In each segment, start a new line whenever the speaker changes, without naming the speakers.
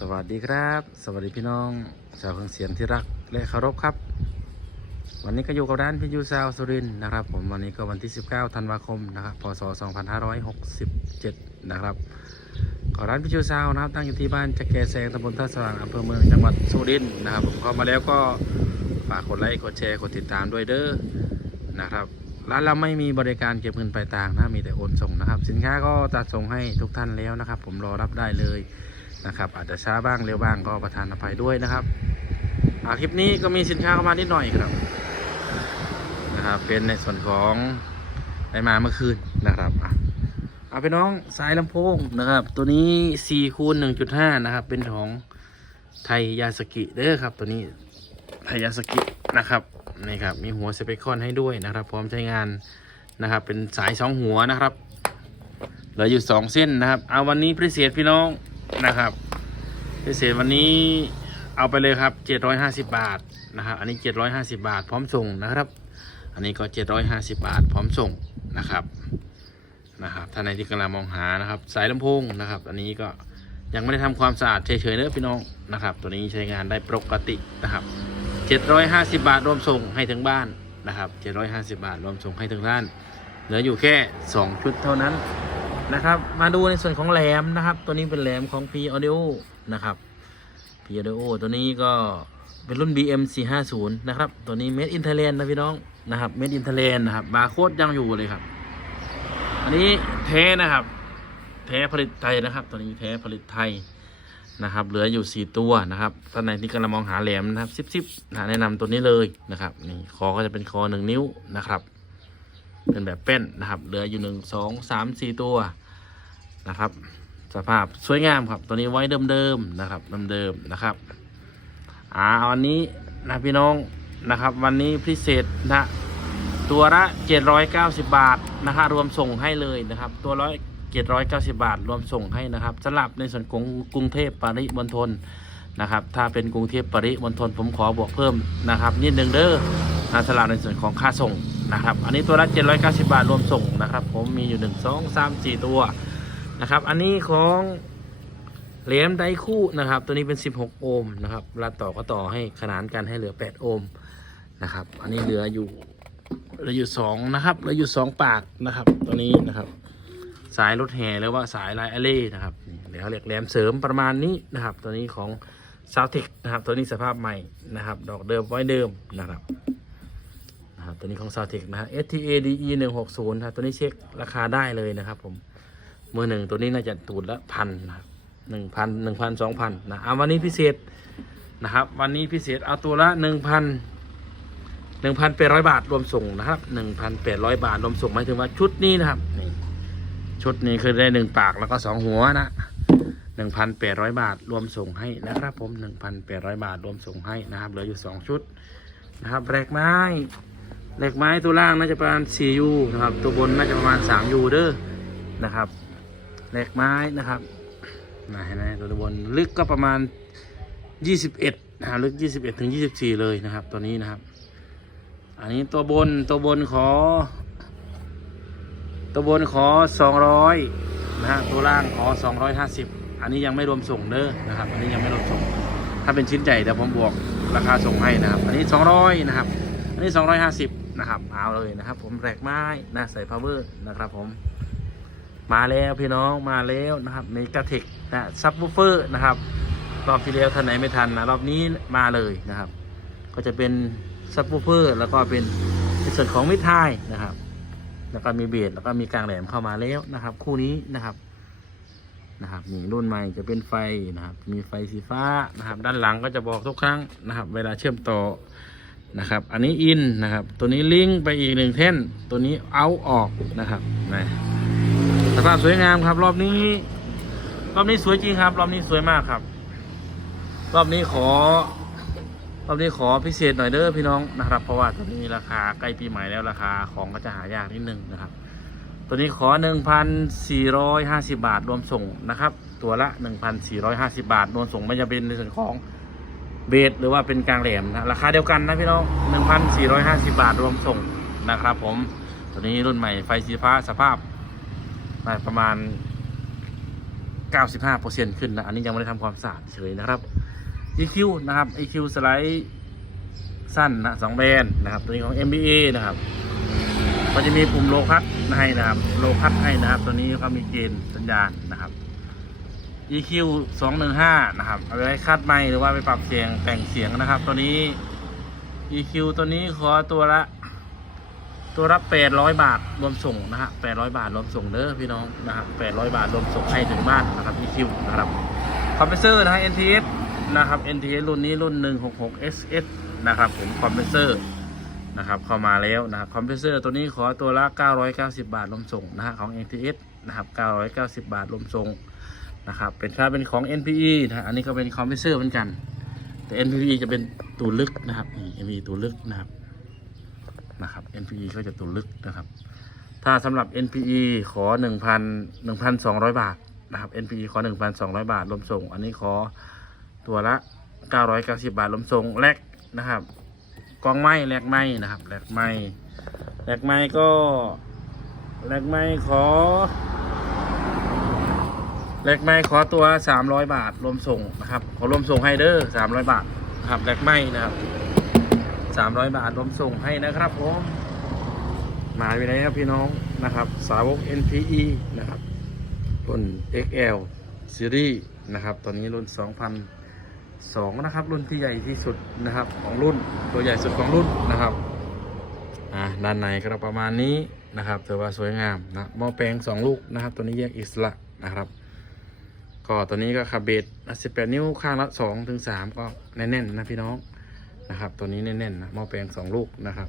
สวัสดีครับ สวัสดีพี่น้อง ชาวเครื่องเสียงที่รักและเคารพครับ วันนี้ก็อยู่กับร้านพิยูซาวสุรินนะครับ ผมวันนี้ก็วันที่ 19ธันวาคมนะครับพศ 2567 นะครับก็ร้านพิยูซาวนะครับตั้งอยู่ที่บ้านจักแกแซงตำบลท่าสว่างอำเภอเมืองจังหวัดสุรินทร์นะครับ ผมเข้ามาแล้วก็ฝากกดไลค์กดแชร์กดติดตามด้วยเด้อนะครับร้านเราไม่มีบริการเก็บเงินปลายทางนะมีแต่โอนส่งนะครับ สินค้าก็จัดส่งให้ทุกท่านแล้วนะครับ ผมรอรับได้เลย นะครับ อาจจะช้าบ้างเร็วบ้างก็ประทานอภัยด้วยนะครับอาคลิปนี้ก็มีสินค้าเข้ามานิดหน่อยครับนะครับเป็นในส่วนของได้มาเมื่อคืนนะครับอะเอาไปน้องสายลำโพงนะครับ ตัวนี้4คูณ1.5 นะครับ เป็นของไทยยาสกิเด้อครับ ตัวนี้ไทยยาสกินะครับนี่ครับมีหัวสเปคคอนให้ด้วยนะครับ พร้อมใช้งานนะครับ เป็นสายสองหัวนะครับเหลืออยู่สองเส้นนะครับ เอาวันนี้พิเศษพี่น้อง นะครับพิเศษวันนี้เอาไปเลยครับ750บาทนะครับ อันนี้750บาท พร้อมส่งนะครับ อันนี้ก็750บาท พร้อมส่งนะครับนะครับท่านใดที่กำลังมองหานะครับ สายลำโพงนะครับ อันนี้ก็ยังไม่ได้ทำความสะอาดเฉยๆเนอะพี่น้องนะครับ ตัวนี้ใช้งานได้ปกตินะครับ750บาทรวมส่งให้ถึงบ้านนะครับ750บาทรวมส่งให้ถึงบ้าน เหลืออยู่แค่2ชุดเท่านั้น นะครับ มาดูในส่วนของแหลมนะครับ ตัวนี้เป็นแหลมของ P Audio นะครับ P Audio ตัวนี้ก็เป็นรุ่น BM 450นะครับ ตัวนี้ Made in Thailand นะพี่น้องนะครับ Made in Thailand นะครับบาร์โค้ดยังอยู่เลยครับ อันนี้แท้นะครับแท้ผลิตไทยนะครับ ตัวนี้แท้ผลิตไทยนะครับ เหลืออยู่ 4 ตัวนะครับท่านไหนที่กำลังมองหาแหลมนะครับซิบซิบนะแนะนำตัวนี้เลยนะครับ นี่คอก็จะเป็นคอหนึ่งนิ้วนะครับ เป็นแบบเป็นนะครับ เหลืออยู่หนึ่งสองสามสี่ตัวนะครับ สภาพสวยงามครับ ตัวนี้ไว้เดิมๆนะครับเดิมๆนะครับอ่าวันนี้นะพี่น้องนะครับ วันนี้พิเศษนะตัวละ790 บาทนะฮะรวมส่งให้เลยนะครับ ตัวร้อย790 บาท รวมส่งให้นะครับสำหรับในส่วนของกรุงเทพปริมณฑลนะครับ ถ้าเป็นกรุงเทพปริมณฑลผมขอบวกเพิ่มนะครับนิดนึงเด้อนะสำหรับในส่วนของค่าส่ง นะครับ อันนี้ตัวละ 790 บาทรวมส่งนะครับ ผมมีอยู่ 1 2 3 4 ตัวนะครับ อันนี้ของเหรียญไดคู่นะครับ ตัวนี้เป็น 16 โอห์มนะครับเวลาต่อก็ต่อให้ขนานกันให้เหลือ 8 โอห์มนะครับ อันนี้เหลืออยู่เหลืออยู่2นะครับเหลืออยู่ 2 ปากนะครับ ตัวนี้นะครับ สายรถแห่หรือว่าสายไลน์อเล่นะครับเดี๋ยวเขาเรียกแหลมเสริมประมาณนี้นะครับ ตัวนี้ของซาวเทคนะครับ ตัวนี้สภาพใหม่นะครับ ดอกเดิมไว้เดิมนะครับ นะครับตัวนี้ของ s a เท c นะฮะ STADE 1 6 0ครับตัวนี้เช็คราคาได้เลยนะครับผมมือหนึ่งตัวนี้น่าจะตูดละพันนะครับหนึ่งพันหนึ่งพันสองพันนะเอาวันนี้พิเศษนะครับ วันนี้พิเศษเอาตัวละหนึ่งพันหนึ่งพันแปดร้อยบาทรวมส่งนะครับหนึ่งพันแปดร้อยบาทรวมส่งหมายถึงว่าชุดนี้นะครับนี่ชุดนี้คือได้หนึ่งปากแล้วก็สองหัวนะหนึ่งพันแปดร้อยบาทรวมส่งให้นะครับผมหนึ่งพันแปดร้อยบาทรวมส่งให้นะครับเหลืออยู่สองชุดนะครับแรกไม้ เหล็กไม้ตัวล่างน่าจะประมาณ4ยูนะครับ ตัวบนน่าจะประมาณ3ยูเด้อนะครับเหล็กไม้นะครับนะเห็นไหมตัวบนลึกก็ประมาณ 21นะลึก 21ถึง24 เลยนะครับ ตัวนี้นะครับ อันนี้ตัวบนตัวบนขอ ตัวบนขอ 200นะฮะตัวล่างขอ 250 อันนี้ยังไม่รวมส่งเด้อนะครับ อันนี้ยังไม่รวมส่ง ถ้าเป็นชิ้นใหญ่เดี๋ยวผมบวกราคาส่งให้นะครับ อันนี้ 200 นะครับ อันนี้ 250 นะครับ เอาเลยนะครับ ผมแรกไม้นะใส่พาวเวอร์นะครับผม มาแล้วพี่น้องมาแล้วนะครับในกระเทคนะซับวูเฟอร์นะครับ รอบที่แล้วท่านไหนไม่ทันนะรอบนี้มาเลยนะครับ ก็จะเป็นซับวูเฟอร์แล้วก็เป็นในส่วนของมิดไทยนะครับ แล้วก็มีเบสแล้วก็มีกลางแหลมเข้ามาแล้วนะครับ คู่นี้นะครับนะครับนี่รุ่นใหม่จะเป็นไฟนะครับ มีไฟสีฟ้านะครับ ด้านหลังก็จะบอกทุกครั้งนะครับ เวลาเชื่อมต่อ นะครับ อันนี้อินนะครับ ตัวนี้ลิงไปอีกหนึ่งแท่น ตัวนี้เอาออกนะครับนะสภาพสวยงามครับ รอบนี้ รอบนี้สวยจริงครับ รอบนี้สวยมากครับ รอบนี้ขอ รอบนี้ขอพิเศษหน่อยเด้อพี่น้องนะครับ เพราะว่าตัวนี้ราคาใกล้ปีใหม่แล้วราคาของก็จะหายากนิดนึงนะครับ ตัวนี้ขอ 1,450 บาทรวมส่งนะครับ ตัวละ 1,450 บาทรวมส่งไม่จะเป็นในส่วนของ เบสหรือว่าเป็นกลางแหลมนะราคาเดียวกันนะพี่น้อง 1,450 บาทรวมส่งนะครับ ผมตัวนี้รุ่นใหม่ไฟสีฟ้าสภาพได้ประมาณ 95%ขึ้นนะอันนี้ยังไม่ได้ทำความสะอาดเฉยนะครับ EQ นะครับ EQ สไลด์สั้นนะสองแบนนะครับ ตัวนี้ของ MBA นะครับก็จะมีปุ่มโลคัตให้นะครับ โลคัตให้นะครับ ตัวนี้ก็มีเกณฑ์สัญญาณนะครับ EQ 215 นะครับ เอาไว้คัดไมค์หรือว่าไปปรับเสียงแต่งเสียงนะครับ ตัวนี้ EQ ตัวนี้ขอตัวละ ตัวละ800 บาทรวมส่งนะฮะ800 บาทรวมส่งเด้อพี่น้องนะครับ800 บาทรวมส่งให้ถึงบ้านนะครับ EQ นะครับคอมเพรสเซอร์นะฮะ NTS นะครับ NTS รุ่นนี้รุ่น 166 SS นะครับผมคอมเพรสเซอร์นะครับเข้ามาแล้วนะครับคอมเพรสเซอร์ตัวนี้ขอตัวละ 990 บาทรวมส่งนะฮะของ NTS นะครับ 990 บาทรวมส่ง นะครับ เป็นถ้าเป็นของ NPE นะอันนี้ก็เป็นคอมเพรสเซอร์เหมือนกัน แต่ NPE จะเป็นตูลึกนะครับนี่ NPE ตูลึกนะครับนะครับ NPE ก็จะตัวลึกนะครับ ถ้าสำหรับ NPE ขอ 1,000 1,200 บาทนะครับ NPE ขอ 1,200 บาทรวมส่ง อันนี้ขอตัวละ 990 บาทรวมส่งแลกนะครับกองไม้แลกไม้นะครับแลกไม้แลกไม้ก็แลกไม้ขอ แลกไม้ขอตัว 300 บาท รวมส่งนะครับ ขอรวมส่งให้เด้อ300 บาทนะครับแลกไม้นะครับสามร้อยบาทรวมส่งให้นะครับผมมาไปไหนครับพี่น้องนะครับ สาวก NPE นะครับรุ่น XL Series นะครับ ตอนนี้รุ่น 2002 นะครับ รุ่นที่ใหญ่ที่สุดนะครับของรุ่นตัวใหญ่สุดของรุ่นนะครับอ่าด้านในก็ประมาณนี้นะครับถือว่าสวยงามนะหม้อแปลง 2 ลูกนะครับ ตัวนี้แยกอิสระนะครับ ก็ตัวนี้ก็คาเบต18นิ้วข้างละ2ถึง3ก็แน่นๆนะพี่น้องนะครับ ตัวนี้แน่นๆนะหม้อแปลงสองลูกนะครับ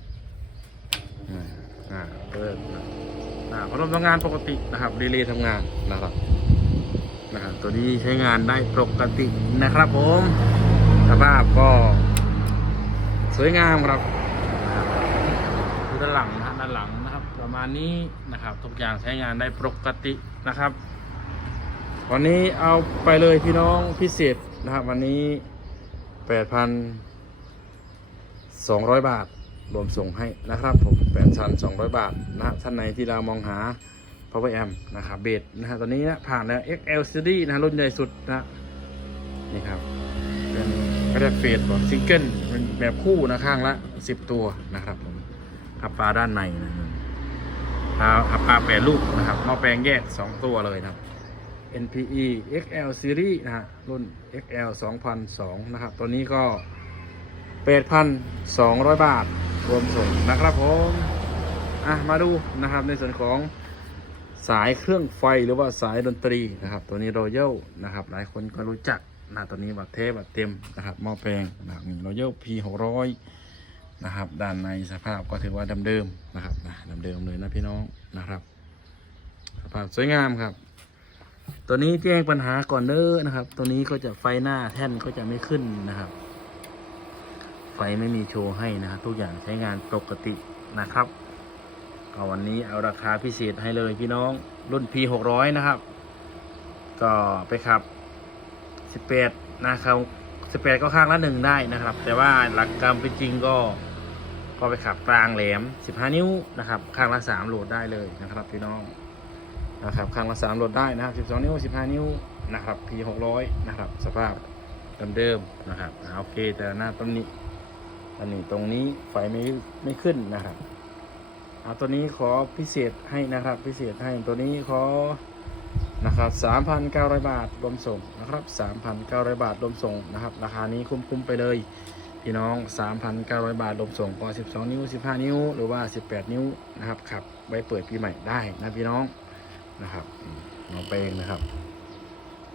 อ่าเปิดนะอ่าพัดลมทำงานปกตินะครับรีเลย์ทำงานนะครับนะครับ ตัวนี้ใช้งานได้ปกตินะครับผมสภาพก็ สวยงามครับด้านหลังนะด้านหลังนะครับ ประมาณนี้นะครับ ทุกอย่างใช้งานได้ปกตินะครับ วันนี้เอาไปเลยพี่น้องพิเศษนะครับ วันนี้แปดพัน200บาท รวมส่งให้นะครับ ผมแปดชั้น200บาทนะท่านไหนที่เรามองหา power amp นะครับเบสนะฮะตอนนี้นะผ่านแล้ว XL Series นะรุ่นใหญ่สุดนะนี่ครับเป็นก็เรียกเฟสบอกซิงเกิลเป็นแบบคู่นะข้างละ10ตัวนะครับผมอัปปาด้านในนะเอาอัปปาแปดลูกนะครับหม้อแปลงแยก2ตัวเลยนะครับ NPE XL Series นะฮะรุ่น XL 2002นะครับ ตัวนี้ก็ 8,200 บาท รวมส่งนะครับผมอะมาดูนะครับในส่วนของสายเครื่องไฟหรือว่าสายดนตรีนะครับ ตัวนี้ Royal นะครับ หลายคนก็รู้จักนะตัวนี้บัตรเทปบัตรเต็มนะครับหม้อแปลงนะครับนี่ Royal P 600นะครับ ด้านในสภาพก็ถือว่าเดิมๆนะครับนะเดิมๆเลยนะพี่น้องนะครับ สภาพสวยงามครับ ตัวนี้แจ้งปัญหาก่อนเด้อนะครับ ตัวนี้ก็จะไฟหน้าแท่นก็จะไม่ขึ้นนะครับ ไฟไม่มีโชว์ให้นะครับทุกอย่างใช้งานปกตินะครับก็วันนี้เอาราคาพิเศษให้เลยพี่น้องรุ่น P 6 0 0นะครับ ก็ไปขับ 18 นะครับ 18 ก็ข้างละหนึ่งได้นะครับ แต่ว่าหลักกรรมเป็นจริงก็ก็ไปขับกลางแหลม 15 นิ้วนะครับ ข้างละ 3 โหลดได้เลยนะครับพี่น้อง นะครับข้างละ3โหลดได้นะครับ12นิ้ว15นิ้วนะครับ P 6 0 0นะครับสภาพเดิมๆนะครับโอเคแต่หน้าต้นนี้อันนี้ตรงนี้ไฟไม่ไม่ขึ้นนะครับเอาตัวนี้ขอพิเศษให้นะครับพิเศษให้ตัวนี้ขอนะครับ3,900 บาทรวมส่งนะครับ 3,900 บาทรวมส่งนะครับ ราคานี้คุ้มๆไปเลย พี่น้อง 3,900 บาทรวมส่งก็12 นิ้ว 15 นิ้ว หรือว่า 18 นิ้วนะครับขับไว้เปิดปีใหม่ได้นะพี่น้อง นะครับมน้องเปงนะครับ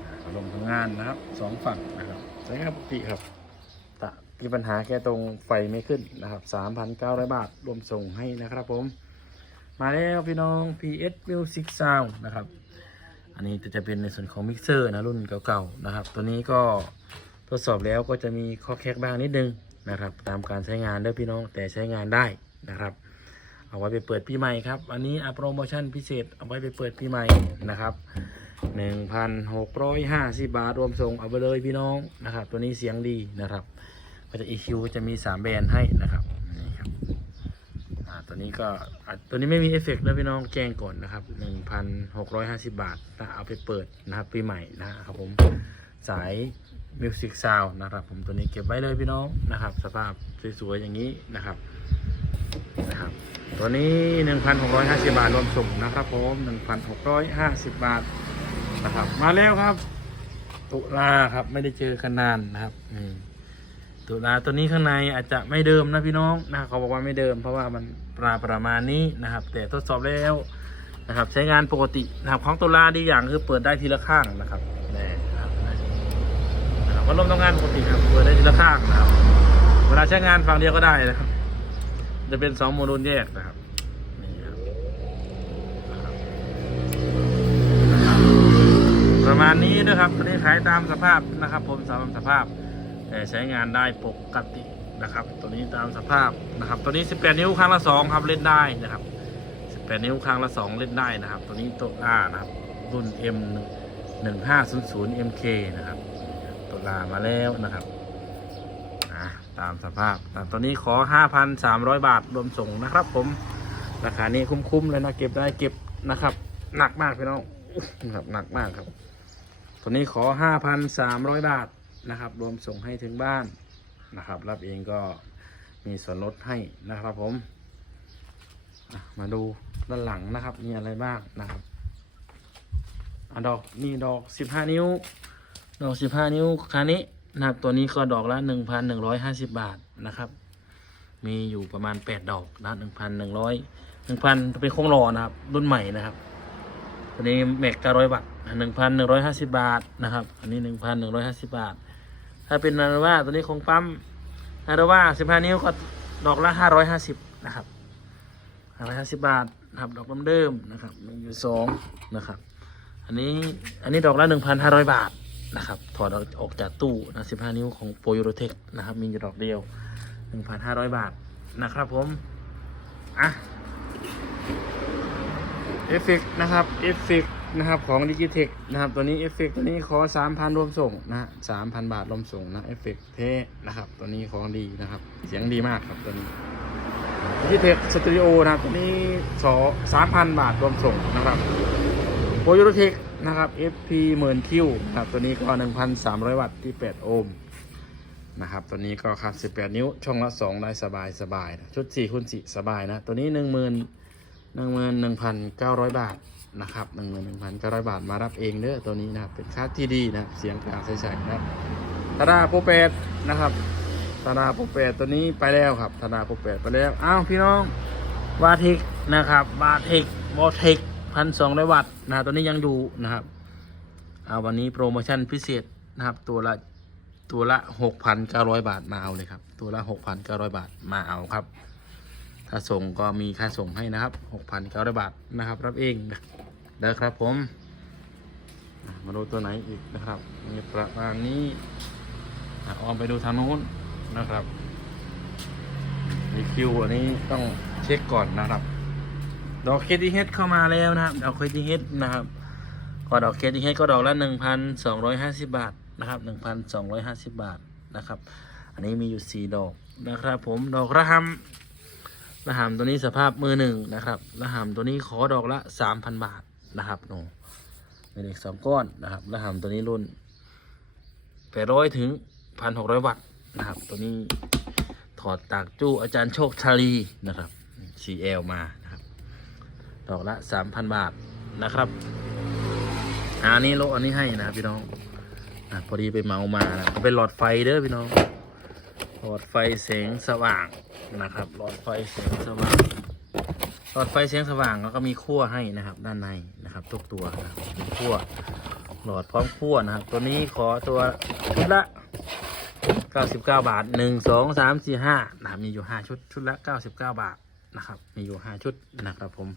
อ่าลงทำงานนะครับสองฝั่งนะครับใช้งานปกติครับตะมีปัญหาแค่ตรงไฟไม่ขึ้นนะครับ3,900บาท รวมส่งให้นะครับผม มาแล้วพี่น้อง PS Music Sound นะครับ อันนี้จะเป็นในส่วนของมิกเซอร์นะรุ่นเก่าๆนะครับ ตัวนี้ก็ทดสอบแล้วก็จะมีข้อแคกบ้างนิดนึงนะครับ ตามการใช้งานเด้อพี่น้องแต่ใช้งานได้นะครับ เอาไว้ไปเปิดปีใหม่ครับ อันนี้อัโปรโมชั่นพิเศษเอาไว้ไปเปิดปีใหม่นะครับ1,650บาทรวมส่งเอาไปเลยพี่น้องนะครับ ตัวนี้เสียงดีนะครับก็จะ EQ จะมี3แบรนด์ให้นะครับนี่ครับตัวนี้ก็ตัวนี้ไม่มีเอฟเฟกต์นะพี่น้องแจ้งก่อนนะครับหนึ่งพันหกร้อยห้าสิบบาทนะเอาไปเปิดนะครับปีใหม่นะครับผมสายมิวสิกซาวนะครับผมตัวนี้เก็บไว้เลยพี่น้องนะครับ สภาพสวยๆอย่างนี้นะครับนะครับ ตัวนี้ 1,650 บาทรวมส่งนะครับผม1,650 บาทนะครับ มาแล้วครับ ตุลาครับไม่ได้เจอกันนานนะครับนี่ตุลาตัวนี้ข้างในอาจจะไม่เดิมนะพี่น้องนะเขาบอกว่าไม่เดิม เพราะว่ามันปลาประมาณนี้นะครับ แต่ทดสอบแล้วนะครับ ใช้งานปกตินะครับของตุลาดีอย่างคือเปิดได้ทีละข้างนะครับนี่นะครับนะครับพัดลมทำงานปกติครับเปิดได้ทีละข้างนะครับ เวลาใช้งานฝั่งเดียวก็ได้นะครับ จะเป็นสองโมดูลแยกนะครับนี่ครับนะครับประมาณนี้นะครับตัวนี้ขายตามสภาพนะครับ ผมตามสภาพ แต่ใช้งานได้ปกตินะครับ ตัวนี้ตามสภาพนะครับ ตัวนี้ 18 นิ้วครั้งละสองครับเล่นได้นะครับ 18 นิ้วครั้งละสองเล่นได้นะครับ ตัวนี้ตัวลานะครับ รุ่น M 1500 MK นะครับ ตัวลามาแล้วนะครับ ตามสภาพแต่ตัวนี้ขอ 5,300 บาทรวมส่งนะครับ ผม ราคานี้คุ้มๆเลยนะเก็บได้เก็บนะครับ หนักมากพี่น้องนะครับหนักมากครับ ตัวนี้ขอ 5,300 บาทนะครับ รวมส่งให้ถึงบ้านนะครับ รับเองก็มีส่วนลดให้นะครับผม มาดูด้านหลังนะครับ มีอะไรบ้างนะครับอดอกนี่ดอก 15 นิ้ว ดอก 15 นิ้วคันนี้ นะครับตัวนี้ก็ดอกละ1,150บาทนะครับ มีอยู่ประมาณ8ดอกนะ1,100 1,000เป็นโค้งรอนะครับ รุ่นใหม่นะครับ ตัวนี้แม็ก900บาท1,150บาทนะครับ อันนี้1,150บาท ถ้าเป็นนาราว่าตัวนี้คงปั๊มนาราว่า15นิ้วก็ดอกละ550นะครับ550บาทนะครับดอกเดิมนะครับมีอยู่สองนะครับ อันนี้อันนี้ดอกละ1,500บาท นะครับ ถอดออกจากตู้นะ15 นิ้วของโปรยูโรเทคนะครับ มีอยู่ดอกเดียว 1,500 บาทนะครับผม อะ เอฟเฟกนะครับ เอฟเฟกนะครับของดิจิเทคนะครับ ตัวนี้เอฟเฟกตัวนี้ขอ 3,000 รวมส่งนะฮะ3,000 บาทรวมส่งนะเอฟเฟกเท่นะครับ ตัวนี้ของดีนะครับ เสียงดีมากครับตัวนี้ดิจิเทคสตูดิโอนะครับตัวนี้สอ3,000 บาทรวมส่งนะครับโปรยูโรเทค นะครับ FP หมื่นคิวนะครับตัวนี้ก็ 1,300 วัตต์ที่ 8 โอห์มนะครับตัวนี้ก็ครับ 18 นิ้ว ช่องละ 2 ได้สบายสบายนะชุด4คูณ4สบายนะ ตัวนี้1 1 11,900 บาทนะครับ11,900 บาทมารับเองเด้อตัวนี้นะเป็นค่าที่ดีนะเสียงกลางใสๆนะครับตาโปรแปดนะครับตาดาโปรแปดตัวนี้ไปแล้วครับตาดาโปรแปดไปแล้วอ้าวพี่น้องวาเทคนะครับวาเทควอเทค พันสองร้อยวัตต์นะครับตัวนี้ยังอยู่นะครับเอาวันนี้โปรโมชั่นพิเศษนะครับ ตัวละตัวละหกพันเก้าร้อยบาทมาเอาเลยครับ ตัวละหกพันเก้าร้อยบาทมาเอาครับ ถ้าส่งก็มีค่าส่งให้นะครับหกพันเก้าร้อยบาทนะครับ รับเองเด้อครับผมมาดูตัวไหนอีกนะครับ มีประมาณนี้อออมไปดูทางโน้นนะครับ มีคิวอันนี้ต้องเช็คก่อนนะครับ ดอกเคทีเฮดเข้ามาแล้วนะครับ ดอกเคทีเฮดนะครับก็ดอกเคทีเฮดก็ดอกละหนึ่งพันสองร้อยห้าสิบบาทนะครับหนึ่งพันสองร้อยห้าสิบบาทนะครับ อันนี้มีอยู่สี่ดอกนะครับ ผมดอกระหำระหำตัวนี้สภาพมือหนึ่งนะครับระหำตัวนี้ขอดอกละสามพันบาทนะครับโนเป็นเด็กสองก้อนนะครับระหำตัวนี้รุ่นแปดร้อยถึงพันหกร้อยวัตต์นะครับ ตัวนี้ถอดตากจู้อาจารย์โชคชาลีนะครับ CL มา ดอกละ3,000บาทนะครับอันนี้โลอันนี้ให้นะพี่น้องอพอดีไปเมามานะเป็นหลอดไฟเด้อพี่น้อง หลอดไฟแสงสว่างนะครับ หลอดไฟแสงสว่าง หลอดไฟแสงสว่างแล้วก็มีขั้วให้นะครับ ด้านในนะครับทุกตัวนะครับมีขั้วหลอดพร้อมขั้วนะครับ ตัวนี้ขอตัวชุดละ 99 บาท 1 2 3 4 5นะมีอยู่ 5 ชุด ชุดละ 99 บาทนะครับ มีอยู่ 5 ชุดนะครับผม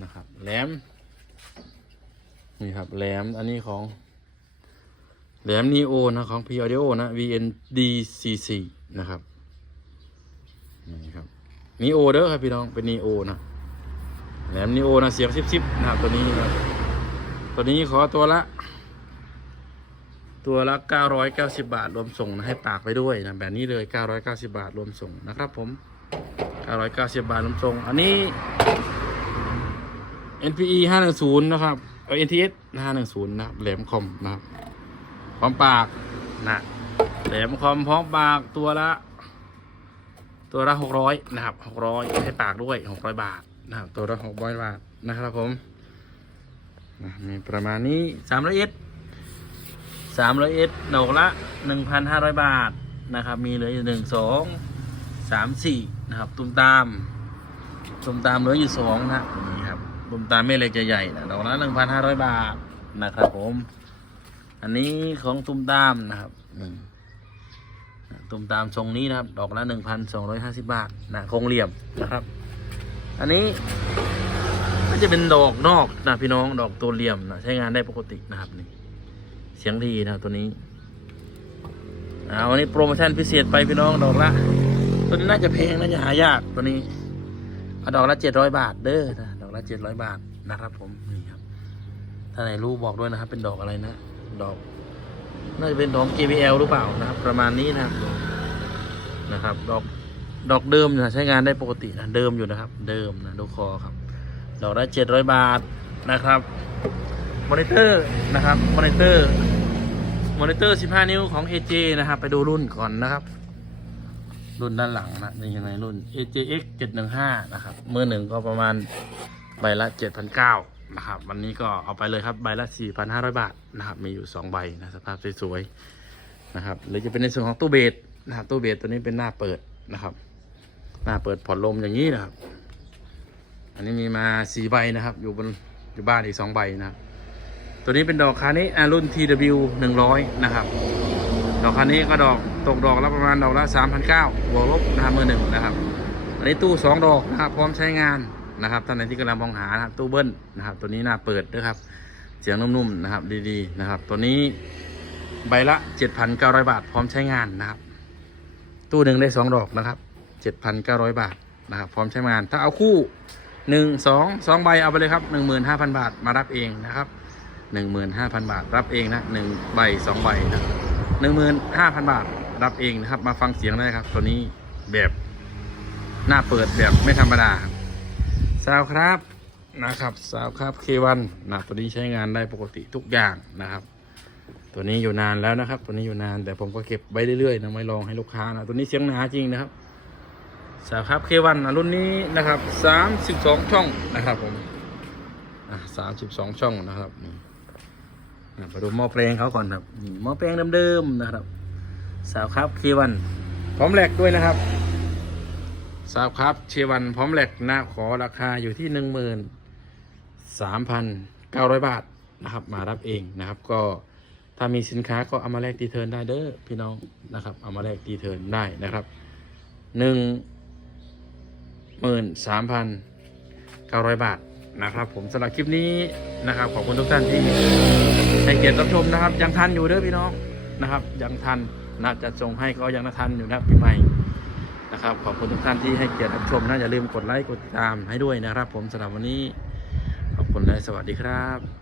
นะครับแหลมนี่ครับแหลมอันนี้ของแหลมนีโอนะของ P Audio นะ VNDCC นะครับนี่ครับนีโอเด้อครับพี่น้องเป็นนีโอนะแหลมนีโอนะเสียงซิบๆนะครับตัวนี้นะตัวนี้ขอตัวละ ตัวละ990 บาท รวมส่งนะให้ปากไปด้วยนะแบบนี้เลย 990 บาทรวมส่งนะครับผม 990 บาทน้ำทรงอันนี้ NPE 510นะครับเออ NTS 510นะครับแหลมคอมนะครับพร้อมปากนะแหลมคอมพร้อมปากตัวละ ตัวละ600นะครับ600ให้ปากด้วย600บาทนะครับตัวละ600บาทนะครับผมนะมีประมาณนี้300 S 300 S ดอกละ1,500บาทนะครับ มีเหลืออยู่1 2 3 4นะครับ ตุ้มตาม ตุ้มตามเหลืออยู่สองนะนี่ครับ ตุ้มตามไม่เล็กจะใหญ่นะดอกละหนึ่งพันห้าร้อยบาทนะครับผม อันนี้ของตุ้มตามนะครับตุ้มตามทรงนี้นะครับ ดอกละหนึ่งพันสองร้อยห้าสิบบาทนะโคงเหลี่ยมนะครับ อันนี้ก็จะเป็นดอกนอกนะพี่น้องดอกตัวเหลี่ยมนะใช้งานได้ปกตินะครับนี่เสียงดีนะตัวนี้อ่าวันนี้โปรโมชั่นพิเศษไปพี่น้องดอกละตัวนี้น่าจะแพงน่าจะหายากตัวนี้เอาดอกละเจ็ดร้อยบาทเด้อนะ ละเจ็ดร้อยบาทนะครับผมนี่ครับ ถ้าไหนรู้บอกด้วยนะครับ เป็นดอกอะไรนะ ดอกน่าจะเป็นดอก JBL หรือเปล่านะครับ ประมาณนี้นะครับนะครับ ดอกดอกเดิมนะใช้งานได้ปกตินะเดิมอยู่นะครับ เดิมนะดูคอครับ ดอกละเจ็ดร้อยบาทนะครับมอนิเตอร์นะครับมอนิเตอร์มอนิเตอร์ 15 นิ้วของ AJ นะครับ ไปดูรุ่นก่อนนะครับ รุ่นด้านหลังนะนี่ยังไงรุ่น AJX 715 นะครับมือหนึ่งก็ประมาณ ใบละ 7,900นะครับ วันนี้ก็เอาไปเลยครับ ใบละ 4,500 บาทนะครับ มีอยู่ 2 ใบนะสภาพสวยๆนะครับ หรือจะเป็นในส่วนของตู้เบสนะครับ ตู้เบสตัวนี้เป็นหน้าเปิดนะครับ หน้าเปิดผ่อนลมอย่างนี้นะครับ อันนี้มีมา4ใบนะครับ อยู่บนอยู่บ้านอีก 2 ใบนะครับ ตัวนี้เป็นดอกคานี้อ่ารุ่น TW 100 นะครับ ดอกคันนี้ก็ดอกตกดอกละประมาณดอกละ3 9 0 0บวกลบนะครับมือหนึ่งนะครับ อันนี้ตู้ 2 ดอกนะครับ พร้อมใช้งาน นะครับท่านไหนที่กำลังมองหานะตู้เบิ้ลนะครับ ตัวนี้หน้าเปิดด้วยครับ เสียงนุ่มๆนะครับ ดีๆนะครับ ตัวนี้ใบละ 7,900 บาท พร้อมใช้งานนะครับ ตู้หนึ่งได้ 2 ดอกนะครับ 7,900 บาทนะครับ พร้อมใช้งาน ถ้าเอาคู่1 2 2ใบเอาไปเลยครับ15,000บาทมารับเองนะครับ15,000บาทรับเองนะ1ใบ2ใบนะหนึ่งหมื่นห้าพันบาทรับเองนะครับ มาฟังเสียงได้ครับ ตัวนี้แบบหน้าเปิดแบบไม่ธรรมดาครับ ซาวครับนะครับซาวครับเควันนะตัวนี้ใช้งานได้ปกติทุกอย่างนะครับ ตัวนี้อยู่นานแล้วนะครับ ตัวนี้อยู่นานแต่ผมก็เก็บไว้เรื่อยๆนะไม่ลองให้ลูกค้านะตัวนี้เสียงหนาจริงนะครับสาวครับเควันะรุ่นนี้นะครับสามสิบสองช่องนะครับผมอะสามสิบสองช่องนะครับนี่มาดูหม้อแปลงเขาก่อนครับหม้อแปลงเดิมๆนะครับ สาวครับเควันพร้อมแหลกด้วยนะครับ สาวครับเชวันพร้อมแหลกนะขอราคาอยู่ที่หนึ่งหมื่นสามพันเก้าร้อยบาทนะครับมารับเองนะครับ ก็ถ้ามีสินค้าก็เอามาแลกตีเทิร์นได้เด้อพี่น้องนะครับ เอามาแลกตีเทิร์นได้นะครับหนึ่งหมื่นสามพันเก้าร้อยบาทนะครับ ผมสำหรับคลิปนี้นะครับ ขอบคุณทุกท่านที่ให้เกียรติรับชมนะครับ ยังทันอยู่เด้อพี่น้องนะครับ ยังทันนะจะส่งให้ก็ยังทันอยู่นะครับปีใหม่ นะครับขอบคุณทุกท่านที่ให้เกียรติรับชมนะอย่าลืมกดไลค์กดติดตามให้ด้วยนะครับ ผมสำหรับวันนี้ขอบคุณและสวัสดีครับ